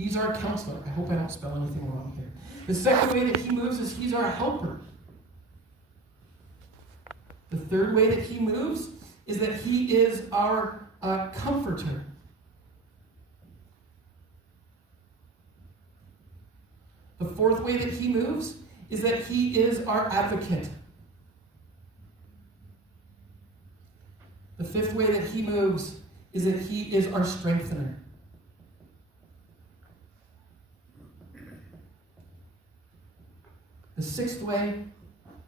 He's our counselor. I hope I don't spell anything wrong here. The second way that he moves is he's our helper. The third way that he moves is that he is our comforter. The fourth way that he moves is that he is our advocate. The fifth way that he moves is that he is our strengthener. The sixth way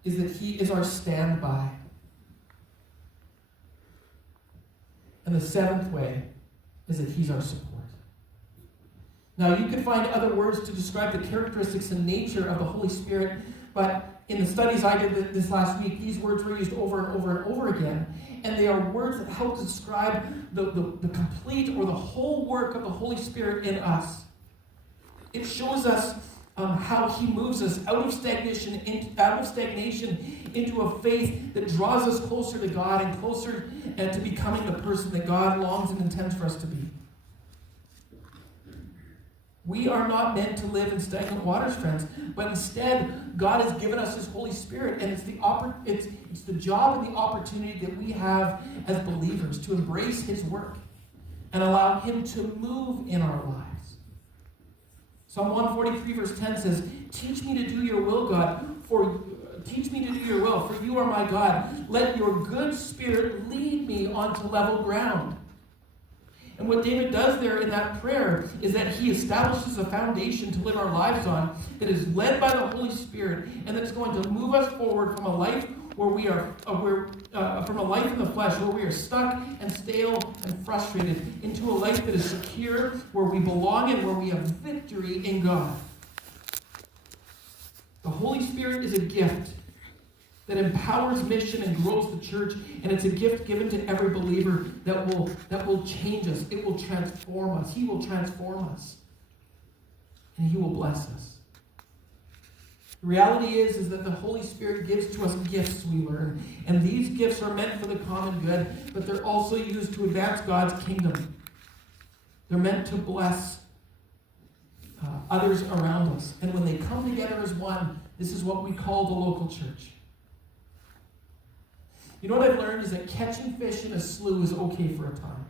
is that he is our standby. And the seventh way is that he's our support. Now, you can find other words to describe the characteristics and nature of the Holy Spirit, but in the studies I did this last week, these words were used over and over and over again, and they are words that help describe the complete or the whole work of the Holy Spirit in us. It shows us how he moves us out of stagnation into a faith that draws us closer to God and closer to becoming the person that God longs and intends for us to be. We are not meant to live in stagnant waters, friends, but instead, God has given us his Holy Spirit, and it's the job and the opportunity that we have as believers to embrace his work and allow him to move in our lives. Psalm 143 verse 10 says, "Teach me to do your will, God, teach me to do your will, for you are my God. Let your good spirit lead me onto level ground." And what David does there in that prayer is that he establishes a foundation to live our lives on that is led by the Holy Spirit and that's going to move us forward from a life where we are from a life in the flesh where we are stuck and stale and frustrated into a life that is secure, where we belong and where we have victory in God. The Holy Spirit is a gift that empowers mission and grows the church, and it's a gift given to every believer that will change us. It will transform us. He will transform us. And he will bless us. The reality is that the Holy Spirit gives to us gifts, we learn. And these gifts are meant for the common good, but they're also used to advance God's kingdom. They're meant to bless others around us. And when they come together as one, this is what we call the local church. You know what I've learned is that catching fish in a slough is okay for a time.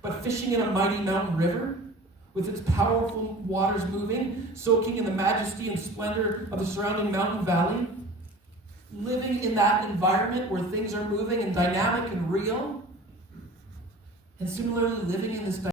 But fishing in a mighty mountain river, with its powerful waters moving, soaking in the majesty and splendor of the surrounding mountain valley, living in that environment where things are moving and dynamic and real, and similarly living in this